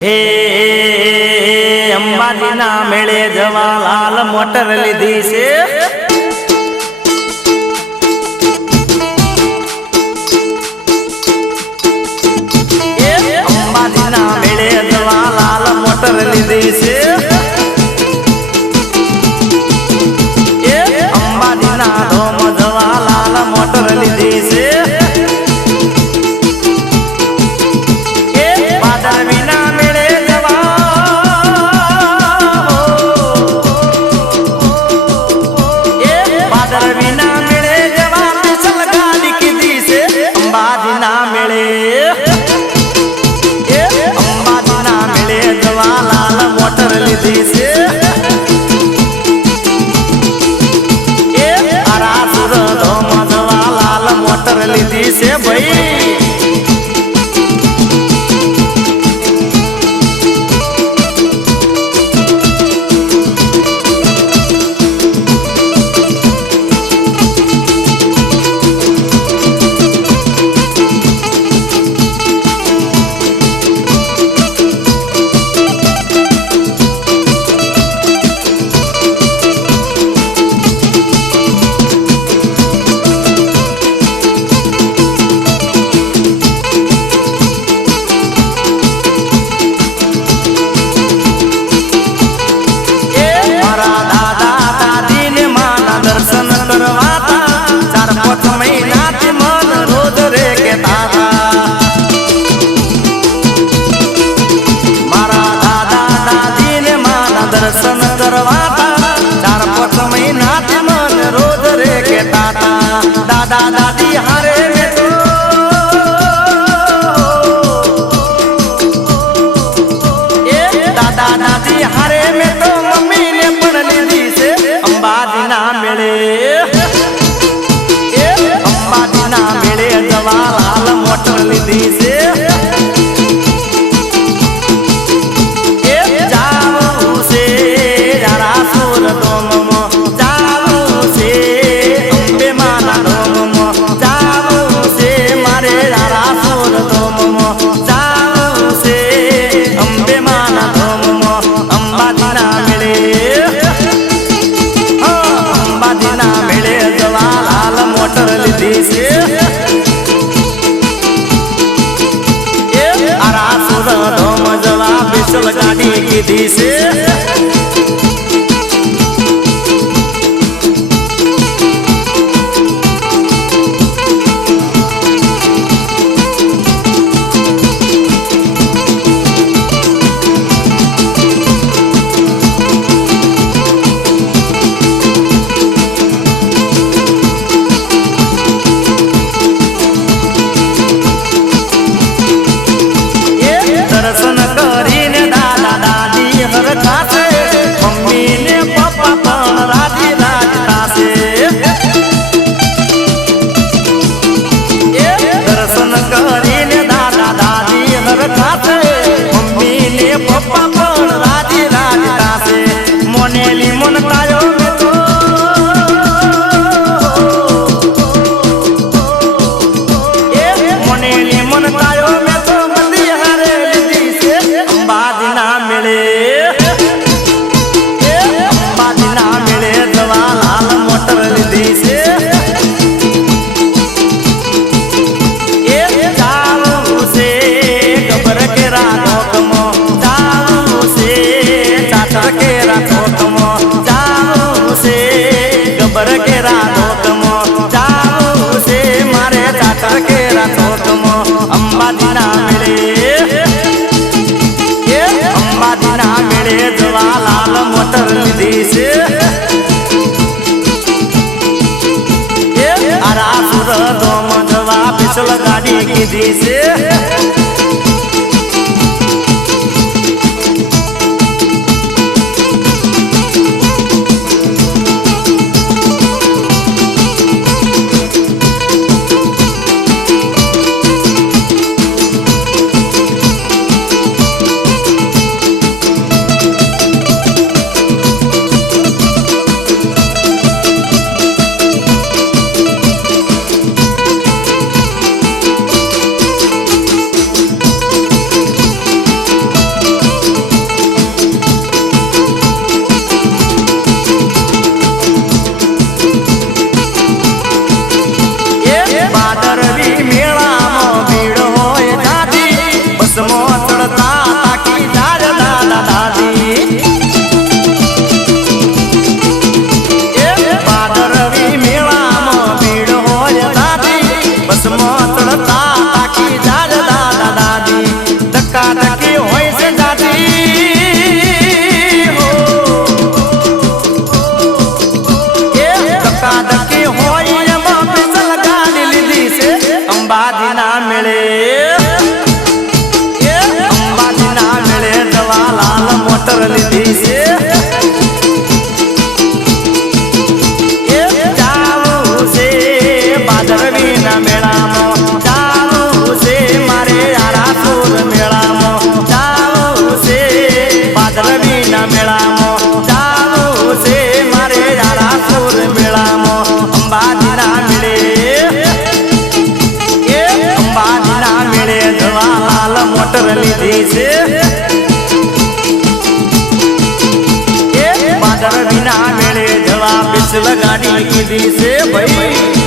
હે અંબાજીના મેળે જવા લાલ મોટર લીધી છે. અંબાજીના મેળે જવા લાલ મોટર લીધી છે. અંબાજીના ધોમ જવા લાલ મોટર લીધી છે. લીધી છે ભાઈ. દર્શન કરવાતા 4-5 મહિનાથી મન રોજ રે કેતા દાદા દાદી હારે બેઠો દાદા દાદી હારે મેં તો મમ્મી ને પણ લીધી છે અંબાજીના મેળે. અંબાજીના મેળે જવા લાલ મોટર લીધી છે. ગાડી કીધી છે. દર્શન કરીને દાદા દાદી હરખાશે, મમ્મી ને પપ્પા પણ રાજી રાજતાશે. દર્શન કરીને દાદા દાદી હરખાશે, મમ્મી ને પપ્પા પણ રાજી રાજતાશે. મોનેલી મનતાયો મોનેલી મનતાયો અંબાજીના મેળે જવા લાલ મોટર લીધી છે. જાવું છે ગબર કેરા ઢોકમો, જાવું છે ચાચર કેરા ઢોકમો, જાવું છે ગબર કેરા ઢોકમો, જાવું છે મારે ચાચર કેરા ઢોકમો. અંબાજીના મેળે અંબાજીના મેળે જવા લાલ મોટર લીધી છે. આરાસુર ધોમ જવા પીછલ ગાડી કીધી છે. કીધી છે ભાઈ